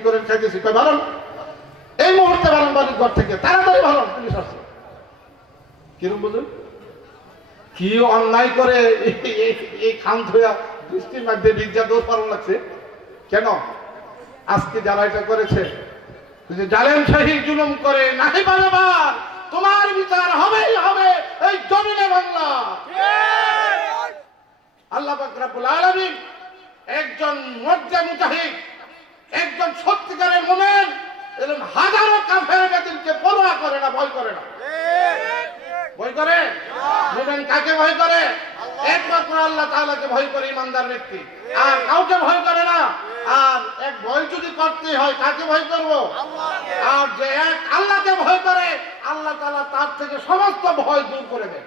বিক্রি করে খাইতেছি, কই বারণ, এই মুহূর্তে বারণ বাড়ির ঘর থেকে তাড়াতাড়ি বারণ, পুলিশ আসছে। কিরকম বুঝুন, কি অন্যায় করে এই খান ধোয়া বৃষ্টির মধ্যে নির্যাতন পালন লাগছে কেন? আজকে যারা এটা করেছে, জালেম শাহী জুলুম করে নাহি বারবার তোমার বিচার হবেই হবে এই জমিনে বাংলা। আল্লাহ পাক রব্বুল আলামিন একজন মুজাহিদ মুজাহিদ, একজন সত্যিকারের মুমিন, এরকম হাজারো কাফের বেদিনকে পরোয়া করে না, ভয় করে না। ভয় করে মুমিন কাকে ভয় করে? একমাত্র আল্লাহ তাআলাকে ভয় করে ইমানদার ব্যক্তি, আর কাউকে ভয় করে না। আর এক ভয় যদি করতে হয় কাকে ভয় করব? আর যে এক আল্লাহকে ভয় করে আল্লাহ তাআলা তার থেকে সমস্ত ভয় দূর করে দেন,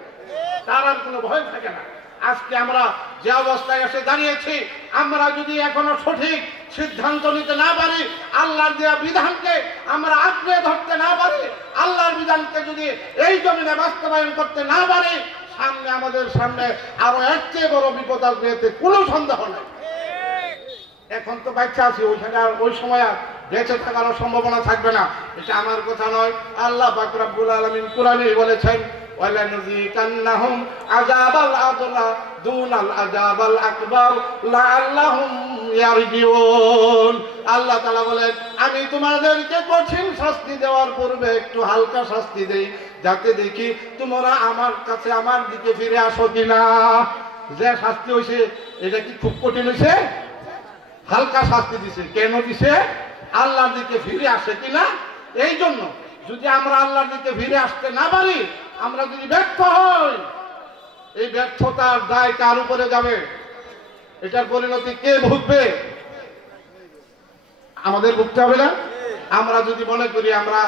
তার আর কোনো ভয় থাকে না। আজকে আমরা যে অবস্থায় এসে দাঁড়িয়েছি, আমরা যদি এখনো সঠিক সিদ্ধান্ত নিতে না পারি, আল্লাহর দেওয়া বিধানকে আমরা আঁকড়ে ধরতে না পারি, আল্লাহর বিধানকে যদি এই জমিনে বাস্তবায়ন করতে না পারি, সামনে আমাদের সামনে আরো এর চেয়ে বড় বিপদ আসবে, এতে কোনো সন্দেহ নেই। এখন তো বাচ্চা আছি, ওইখানে আর ওই সময় আর বেঁচে থাকার সম্ভাবনা থাকবে না। এটা আমার কথা নয়, আল্লাহ পাক রব্বুল আলামিন কোরআনে বলেছেন, ওয়ালানুযিকান্নাহুম আযাবাল আযলা দুনাল আযাবাল আকবার লাআল্লাহুম ইয়ারজিউন। আল্লাহ তাআলা বলেন, আমি তোমাদেরকে কঠিন শাস্তি দেওয়ার পূর্বে একটু হালকা শাস্তি দেই, যাতে দেখি তোমরা আমার কাছে আমার দিকে ফিরে আসো কিনা। যে শাস্তি হইছে এটা কি খুব কঠিন হইছে? হালকা শাস্তি দিছে। কেন দিছে? আল্লাহর দিকে ফিরে আসে কিনা। এই জন্য যদি আমরা আল্লাহর দিকে ফিরে আসতে না পারি, আমরা যদি ব্যর্থ হই, এই ব্যর্থতার দায় কার উপরে যাবে? এটার পরিণতি কে ভুগবে? আমাদের ভুগতে হবে না? আমরা যদি মনে করি আমরা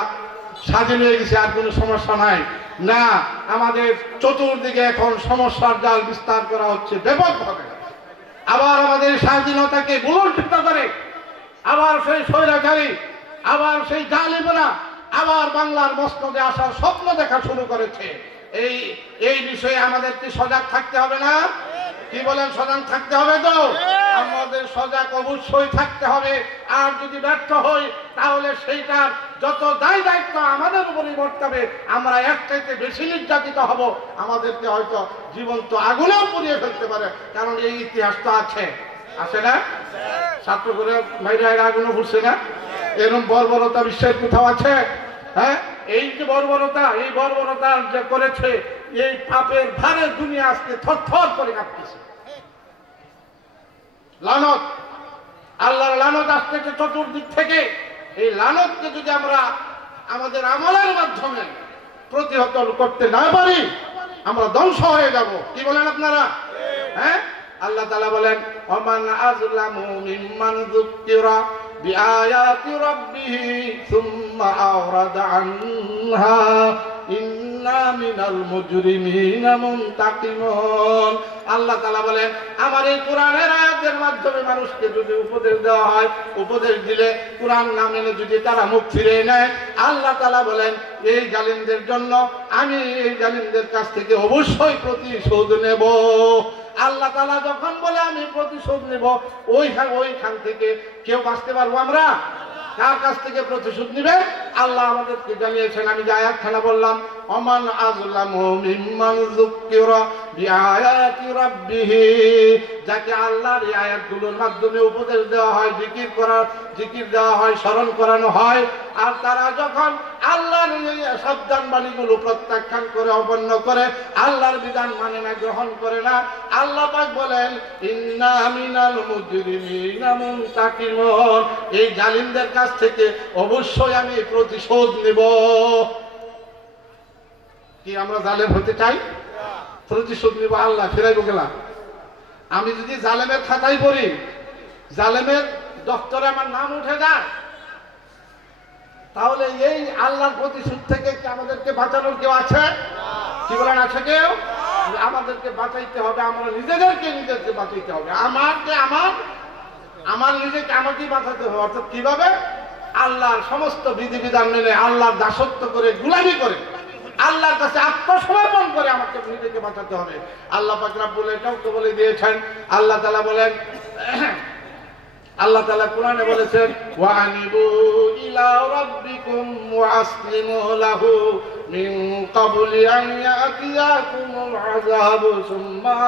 স্বাধীন হয়ে গেছি, আর কোনো সমস্যা নাই, না, আমাদের চতুর্দিকে এখন সমস্যার জাল বিস্তার করা হচ্ছে ব্যাপকভাবে। আবার আমাদের স্বাধীনতাকে বুলন্ডিত করে আবার সেই স্বৈরাচারী, আবার সেই জালিমরা আবার বাংলার মসনদে আসার স্বপ্ন দেখা শুরু করেছে। এই বিষয়ে আমাদেরকে সজাগ থাকতে হবে না? কি বলেন, সজাগ থাকতে হবে তো? আমাদের সজাগ অবশ্যই থাকতে হবে। আর যদি ব্যর্থ হই, তাহলে সেইটার যত দায় দায়িত্ব আমাদের উপরই বর্তাবে। আমরা এর চাইতে বেশি নির্যাতিত হব, আমাদেরকে হয়তো জীবন্ত আগুনেও পুড়িয়ে ফেলতে পারে। কারণ এই ইতিহাস তো আছে, আছে না? ছাত্র করে ভাইরা আগুনও ফুটছে না? এরকম বর্বরতা বিশ্বের কোথাও আছে? হ্যাঁ, এই যে বর্বরতা, এই বর্বরতা যে করেছে, এই পাপের ভারে দুনিয়া আজকে থরথর করে কাঁপতেছে। লানত, আল্লাহর লানত আসতেছে চতুর্দিক থেকে। এই লানতকে যদি আমরা আমাদের আমলের মাধ্যমে প্রতিহত করতে না পারি, আমরা ধ্বংস হয়ে যাব। কি বলেন আপনারা? হ্যাঁ, আল্লাহ তাআলা বলেন, ওমান আযলামু মিম্মান যুক্কিরা বিআয়াতি রাব্বিহি সুম্মা আওরাদা আনহা ইন্না মিনাল মুজরিমিনা মুনতাকিমুন। আল্লাহ তাআলা বলেন, আমার এই কোরআনের আয়াতের মাধ্যমে মানুষকে যদি উপদেশ দেওয়া হয়, উপদেশ দিলে কোরআন না মেনে যদি তারা মুখ ফিরিয়ে নেয়, আল্লাহ তাআলা বলেন, এই জালিমদের জন্য আমি এই জালিমদের কাছ থেকে অবশ্যই প্রতিশোধ নেব। আল্লাহ তাআলা যখন বলে আমি প্রতিশোধ নেব, ওইখান থেকে কেউ বাঁচতে পারবো আমরা? কার কাছ থেকে প্রতিশোধ নিবে? আল্লাহ আমাদেরকে জানিয়েছেন। আমি যে আয়াতখানা বললাম, ওমান আযলামু মিম্মান যুক্কিরা বিআয়াতি রাব্বিহি, যাকে আল্লাহর এই আয়াতগুলোর মাধ্যমে উপদেশ দেওয়া হয়, জিকির দেওয়া হয়, স্মরণ করানো হয়, আর তারা যখন আল্লাহর এই সাবধান বাণীগুলো প্রত্যাখ্যান করে, অমান্য করে, আল্লাহর বিধান মানে না, গ্রহণ করে না, আল্লাহ পাক বলেন, ইন্না মিনাল মুজরিমিনা মুনতাকিমুন, এই জালিমদের কাছ থেকে অবশ্যই আমি প্রতিশোধ নেব। কি আমরা জালেম হতে চাই? প্রতিশোধ নিব, আল্লাহ ফেরাইব গেলাম। আমি যদি জালেমের খাতায় পড়ি, জালেমের দপ্তরে আমার নাম উঠে যায়, তাহলে এই আল্লাহর প্রতিশোধ থেকে কি আমাদেরকে বাঁচানোর কেউ আছে? কি বলেন, আছে কেউ? আমাদেরকে বাঁচাইতে হবে, আমরা নিজেদেরকে বাঁচাইতে হবে। আমার নিজেকে আমাকেই বাঁচাতে হবে। অর্থাৎ কিভাবে? আল্লাহর সমস্ত বিধিবিধান মেনে, আল্লাহর দাসত্ব করে, গোলামি করে, আল্লাহর কাছে আত্মসমর্পণ করে আমাকে নিজেকে বাঁচাতে হবে। আল্লাহ পাক রব্বুল এটাও তো বলে দিয়েছেন। আল্লাহ তাআলা বলেন, আল্লাহ তাআলা কোরআনে বলেছেন ওয়া আনিবু ইলা রাব্বিকুম ওয়া আসলিমু লাহু মিন ক্বাবলি আন ইয়াতিয়াকুমুল আযাবু সুম্মা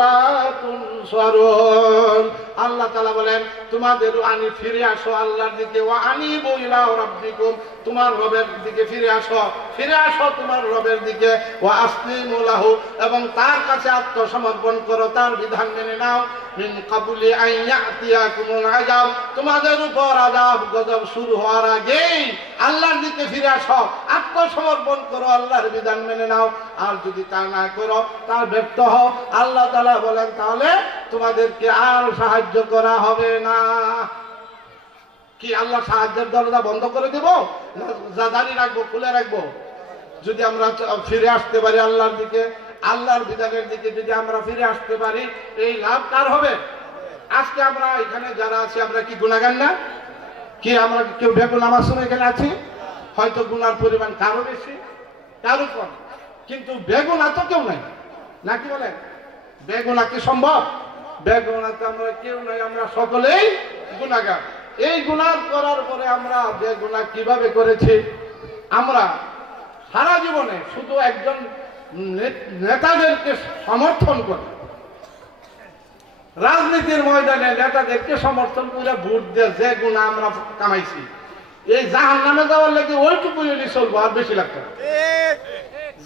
লা তুনসারুন। আল্লাহ তাআলা বলেন তোমাদের ফিরে আসো আল্লাহর দিকে, ওয়া আনিবু ইলা রাব্বিকুম তোমার রবের দিকে ফিরে আসো তোমার রবের দিকে, ওয়া আসলিমু লাহু এবং তার কাছে আত্মসমর্পণ করো, তার বিধান মেনে নাও। মিন ক্বাবলি আন ইয়াতিয়াকুমুল আযাব তোমাদের উপর আযাব গজব শুরু হওয়ার আগেই আল্লাহর দিকে ফিরে আসো, আত্মসমর্পণ করো, আল্লাহর বিধান মেনে নাও। আর যদি তা না করো, তার ব্যর্থ হও, আল্লাহ তাআলা বলেন তাহলে তোমাদেরকে আর সাহায্য করা হবে না। কি আল্লাহ সাহায্যের দরজা বন্ধ করে দেব না জারি রাখবো, খুলে রাখবো? যদি আমরা ফিরে আসতে পারি আল্লাহর দিকে, আল্লাহর বিধানের দিকে যদি আমরা ফিরে আসতে পারি, এই লাভ কার হবে? আজকে আমরা এখানে যারা আছি আমরা কি গুনাহগার না? কি আমরা কেউ বেগুন আমার সময় এখানে আছি? হয়তো গুনার পরিমাণ কারো বেশি কারো কম, কিন্তু বেগুনা তো কেউ নাই, নাকি বলেন? বেগুনা কি সম্ভব? বেগুনা তো আমরা কেউ নাই, আমরা সকলেই গুনাহগার। এই গুনাহ করার পরে আমরা যে গুনাহ কিভাবে করেছি, আমরা সারা জীবনে শুধু একজন নেতাদেরকে সমর্থন করে, রাজনীতির ময়দানে নেতাদেরকে সমর্থন করে ভোট দিয়ে যে গুনাহ আমরা কামাইছি, এই জাহান্নামে যাওয়ার লাগে ওইটুকুই চলবো, আর বেশি লাগতো না।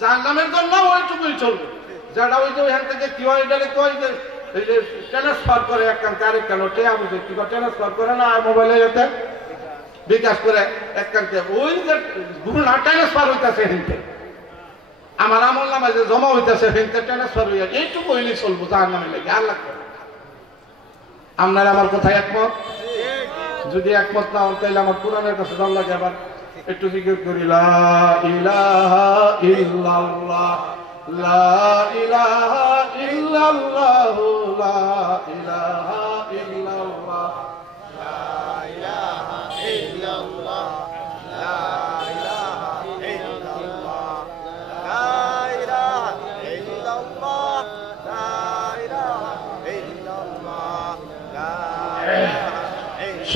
জাহান্নামের জন্য ওইটুকুই চলবে, যেটা ওই যে ওইখান থেকে কি হয় ট্রান্সফার করে এক কান্তে আরেক কানো টেয়া বুঝে কি ট্রান্সফার করে না, আর মোবাইলে যেতে বিকাশ করে এক কান্তে ওই যে গুণা ট্রান্সফার হইতেছে হিনতে, আমার আমল নামে যে জমা হইতেছে হিনতে ট্রান্সফার হইয়া এইটুকু হইলে চলবো জাহান্নামে লাগে, আর লাগবে। আপনার আমার কথায় একমত? যদি একমত না হন তাহলে আমার কোরআনের কাছে দল লাগে, আবার একটু জিকির করি লা ইলাহা ইল্লাল্লাহ লা ইলাহা ইল্লাল্লাহ লা ইলাহা ইল্লাল্লাহ লা ইলাহা ইল্লাল্লাহ লা ইলাহা ইল্লাল্লাহ লা ইলাহা ইল্লাল্লাহ লা ইলাহা ইল্লাল্লাহ লা ইলাহা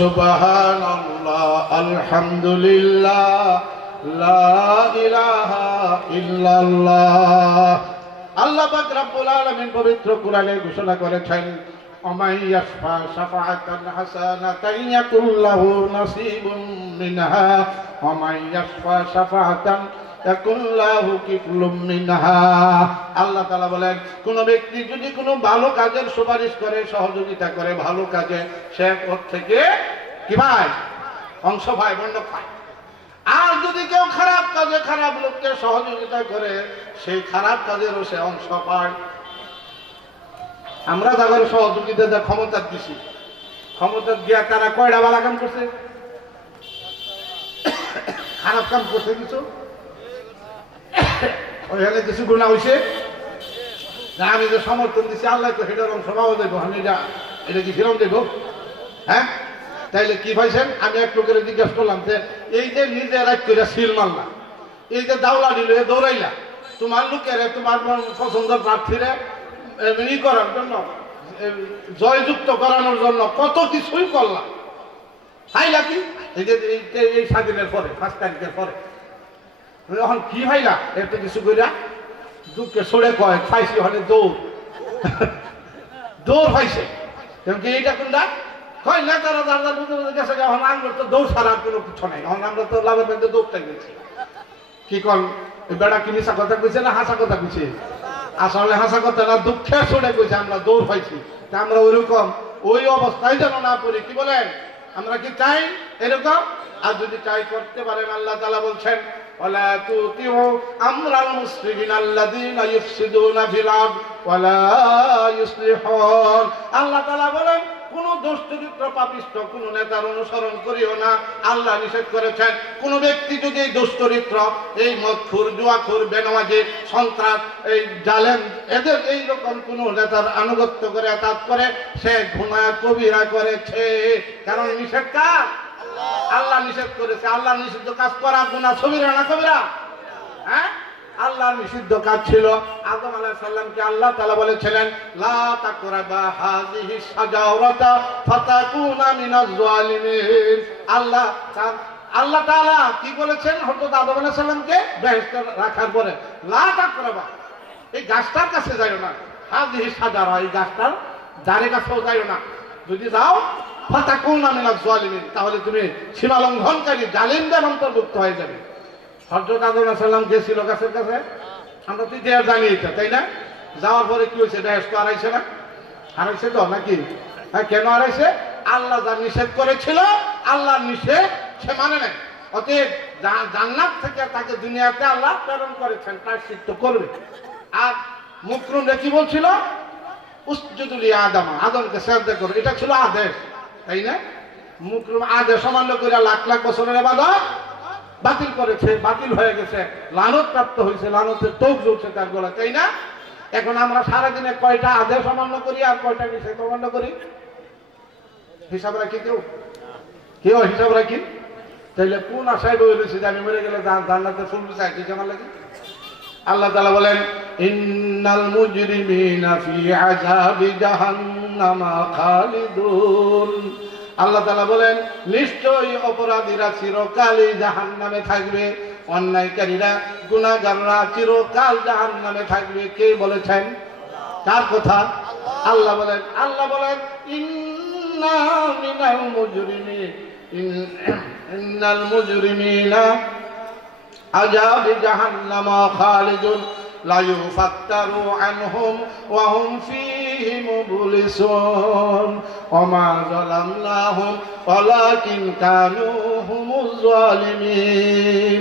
সুবহানাল্লাহ আলহামদুলিল্লাহ লা ইলাহা ইল্লাল্লাহ। আল্লাহ পাক রব্বুল আলামিন পবিত্র কোরআনে ঘোষণা করেছেন ওমাই ইয়াশফা শাফাআতান হাসানাতান ইয়াকুল লাহু নাসিবুম মিনহা ওমাই ইয়াশফা শাফাআতান ইয়াকুল লাহু কিফলুম মিনহা। আল্লাহ তাআলা বলেন কোন ব্যক্তি যদি কোনো ভালো কাজের সুপারিশ করে, সহযোগিতা করে ভালো কাজে, সে ওর থেকে কি পায়? অংশ পায়, বন্ধক পায়। আর যদি কেউ খারাপ কাজে খারাপ লোককে সহযোগিতা করে, সেই খারাপ কাজেরও সে অংশ পায়। আমরা তাদের সহযোগিতা ক্ষমতা দিছি, ক্ষমতা দিয়া তারা কয়টা ভালো কাম করছে? খারাপ কাম করছে কিছু? ওইখানে কিছু গুণা হয়েছে না? আমি যে সমর্থন দিচ্ছি আল্লাহ তো সেটার অংশ পাওয়া যাবো, আমি এটা কি ফিরম দেবো? হ্যাঁ, তাইলে কি পাইছেন? আমি একটু করে জিজ্ঞাসা করলাম যে এই যে নিজে রাজ করে সিল মারলা, এই যে দাওলা দিল, দৌড়াইলা, তোমার লোকের তোমার পছন্দের প্রার্থীরা ই করার জন্য, জয়যুক্ত করানোর জন্য কত কিছুই করলাম, খাইলা কি? এই যে এই স্বাধীনের পরে 5 তারিখের পরে এখন কি ভাইলা এত কিছু করিয়া দুঃখে সরে কয় খাইছি, ওখানে দৌড় দৌড় হয়েছে। এইটা কোনটা কয় না, তারা দাদা গেছে, এখন আমরা তো দৌড় ছাড়া কোনো কিছু নাই, এখন আমরা তো লাভের মধ্যে দৌড়টা গেছি। কি কন বেড়া কি মিশা কথা কইছে না হাসা কথা কইছে? আসলে হাসা কথা না, দুঃখে সরে কইছে আমরা দৌড় পাইছি। তা আমরা ওইরকম ওই অবস্থায় যেন না পড়ি। কি বলেন? আমরা কি চাই এরকম? আর যদি চাই করতে পারেন, আল্লাহ তাআলা বলছেন ওয়ালা তুতিউ আমরাল মুসলিমিন আল্লাযীনা ইফসিদুনা ফিল আরদ ওয়ালা ইউসলিহুন। আল্লাহ তাআলা বলেন কোন দুষ্টচরিত্র পাপিষ্ঠ কোন নেতার অনুসরণ করিও না। আল্লাহ নিষেধ করেছেন কোন ব্যক্তি যদি এই দুষ্টচরিত্র, এই মদখোর, জুয়াখোর, বেনামাজি, সন্ত্রাস, এই জালেম, এদের এইরকম কোন নেতার আনুগত্য করে আতাত করে, সে গুনাহ কবিরা করেছে। কারণ নিষেধ কার? আল্লাহ নিষেধ করেছে। আল্লাহ নিষিদ্ধ কাজ করা গুনাহ সগীরা না কবিরা? হ্যাঁ, আল্লাহর নিষিদ্ধ কাজ ছিল। আদম আলাইহিস সালামকে আল্লাহ তাআলা বলেছিলেন লা তাকরাবা হাযিহি শাজারাতা ফাতাকুনা মিনাজ জালিমিন। আল্লাহ তাআলা কি বলেছেন হযরত আদম আলাইহিস সালামকে বেহেশতে রাখার পরে লা তাকরাবা, এই গাছটার কাছে যাইও না, হাযিহি শাজারা, এই গাছটার ধারে কাছেও যাইও না, যদি যাও ফাতাকুনা মিনাজ জালিমিন, তাহলে তুমি সীমা লঙ্ঘনকারী জালিমদের অন্তর্ভুক্ত হয়ে যাবে। হযরত আদম আলাইহিস সালাম গেছিল গাছের কাছে, আমরা তো ইতিহাস জানি এটা, তাই না? যাওয়ার পরে কি হয়েছে? বেহেশত হারাইছে না? হারাইছে তো নাকি? হ্যাঁ, কেন হারাইছে? আল্লাহ যা নিষেধ করেছিল, আল্লাহর নিষেধ সে মানে নাই। অতএব জান্নাত থেকে তাকে দুনিয়াতে আল্লাহ প্রেরণ করেছেন, প্রায়শ্চিত্ত করবে। আর মুকরুমরা কি বলছিল? উসজুদু লি আদম, আদমকে সিজদা করো, এটা ছিল আদেশ, তাই না? মুকরুম আদেশ অমান্য করে লাখ লাখ বছরের ইবাদত বাতিল করেছে, বাতিল হয়ে গেছে, লানত প্রাপ্ত হয়েছে, লানতের তোক জ্বলছে তার গলা, তাই না? এখন আমরা সারাদিনে কয়টা আদেশ অমান্য করি আর কয়টা নিষেধ অমান্য করি? হিসাব রাখি কেউ? কেউ হিসাব রাখি? তাইলে কোন আশায় বই রয়েছে যে আমি মরে গেলে জান্নাতে ফুলবি চাইছি আমার লাগে? আল্লাহ তাআলা বলেন ইন্নাল মুজরিমিনা ফি আযাবি জাহান্নামা খালিদুন। আল্লাহ তাআলা বলেন নিশ্চয়ই অপরাধীরা চিরকালই জাহান্নামে থাকবে, অন্যায়কারীরা গুনাহগাররা চিরকাল জাহান্নামে থাকবে। কে বলেছেন? কার কথা? আল্লাহ বলেন। আল্লাহ বলেন ইন্না মিনাল মুজরিমিন ইন্নাল মুজরিমিনা আযাবি জাহান্নামা খালিদুন লা ইউফাত্তারু আনহুম ওয়া হুম ফীহি মুবলিসুন ওয়া মা যালামনাহুম ওয়ালাকিন কানু হুমুজ জালিমিন।